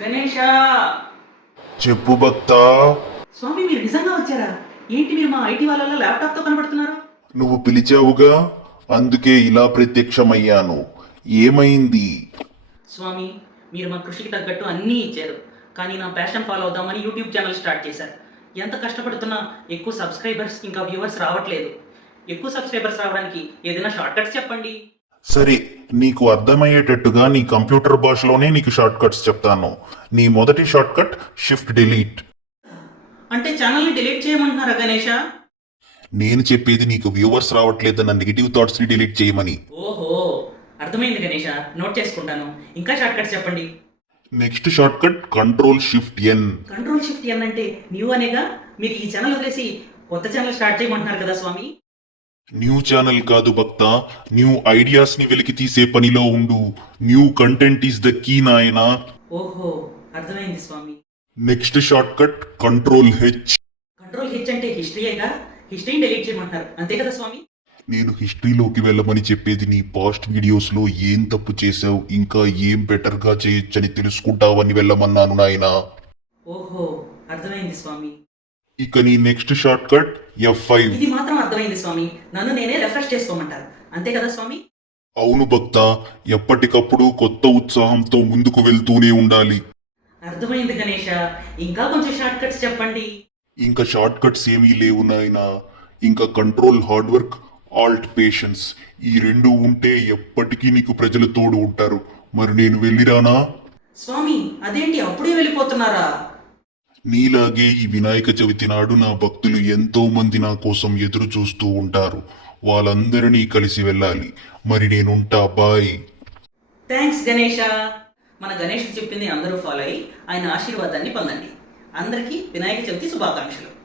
గణేష చెప్పు భక్త. స్వామి మీరు నిజంగా వచ్చారా? ఏంటి మీరు మా ఐటీ వాళ్ళ ల్యాప్టాప్తో కనబడుతున్నారు? నువ్వు పిలిచావుగా? అందుకే ఇలా ప్రత్యక్షమయ్యాను. ఏమైంది? స్వామి మీరు మా కృషికి తగ్గట్టు అన్నీ ఇచ్చారు. కానీ నా ప్యాషన్ ఫాలో అవుదామని యూట్యూబ్ ఛానల్ స్టార్ట్ చేశారు. ఎంత కష్టపడుతున్నా ఎక్కువ సబ్స్క్రైబర్స్ ఇంకా వ్యూవర్స్ రావట్లేదు. ఎక్కువ సబ్స్క్రైబర్స్ రావడానికి ఏదైనా షార్ట్ కట్స్ చెప్పండి. సరే నీకు అర్థమయ్యేటట్టుగా నీ కంప్యూటర్ భాషలోనే నీకు షార్ట్ కట్స్ చెప్తాను. నీ మొదటి షార్ట్ కట్ షిఫ్ట్ డిలీట్ అంటే ఛానల్ని డిలీట్ చేయమంటున్నారా గణేష? నేను చెప్పేది నీకు వ్యూవర్స్ రావట్లేదన్న నెగిటివ్ థాట్స్ని డిలీట్ చేయమని. ఓహో అర్థమైంది గణేష. నోట్ చేసుకుంటాను. ఇంకా షార్ట్ కట్స్ చెప్పండి. Next short cut control shift N control shift N అంటే న్యూ అనేగా? మీరు ఈ ఛానల్ వదిలేసి కొత్త ఛానల్ స్టార్ట్ చేయమంటున్నారు కదా స్వామి? న్యూ ఛానల్ కాదు భక్త న్యూ ఐడియాస్ని వెలికి తీసే పనిలో ఉండు. New content is the key నాయనా. ఓహో అర్థమైంది స్వామి. Next short cut control H. Control H అంటే హిస్టరీయేగా హిస్టరీని డిలీట్ చేయమంటున్నారు. అంతే కదా స్వామి? నేను హిస్టరీలోకి వెళ్ళమని చెప్పేది నీ పాస్ట్ వీడియోస్లో ఏం తప్పు చేసావు ఇంకా ఏం బెటర్గా చేయొచ్చని తెలుసుకుంటావని వెళ్ళమన్నాను నాయనా. ఓహో అర్థమైంది స్వామి. ఇక నీ next short cut F five ఇది మాత్రం అర్థమైంది స్వామి. నన్ను నేనే రిఫ్రెష్ చేసుకోమంటారు. అంతే కదా స్వామి? అవును భక్త ఎప్పటికప్పుడు కొత్త ఉత్సాహంతో ముందుకు వెళ్తూనే ఉండాలి. అర్థమైంది గణేష. ఇంకా కొంచెం షార్ట్ కట్స్ చెప్పండి. ఇంకా షార్ట్ కట్స్ ఏమీ లేవు నాయనా. ఇంకా control hard work alt patience ఈ రెండు ఉంటే ఎప్పటికీ నీకు ప్రజలు తోడు ఉంటారు. మరి నేను వెళ్ళిరానా? స్వామి అదేంటి? అప్పుడే వెళ్ళిపోతున్నారా? నీలాగే ఈ వినాయక చవితి నాడు నా భక్తులు ఎంతో మంది నా కోసం ఎదురు చూస్తూ ఉంటారు. వాళ్ళందరినీ కలిసి వెళ్ళాలి. మరి నేనుంటా బాయ్. థ్యాంక్స్ గణేష. మన గణేష్ చెప్పింది అందరూ ఫాలో అయ్యి ఆయన ఆశీర్వాదాన్ని పొందండి. అందరికీ వినాయక చవితి శుభాకాంక్షలు.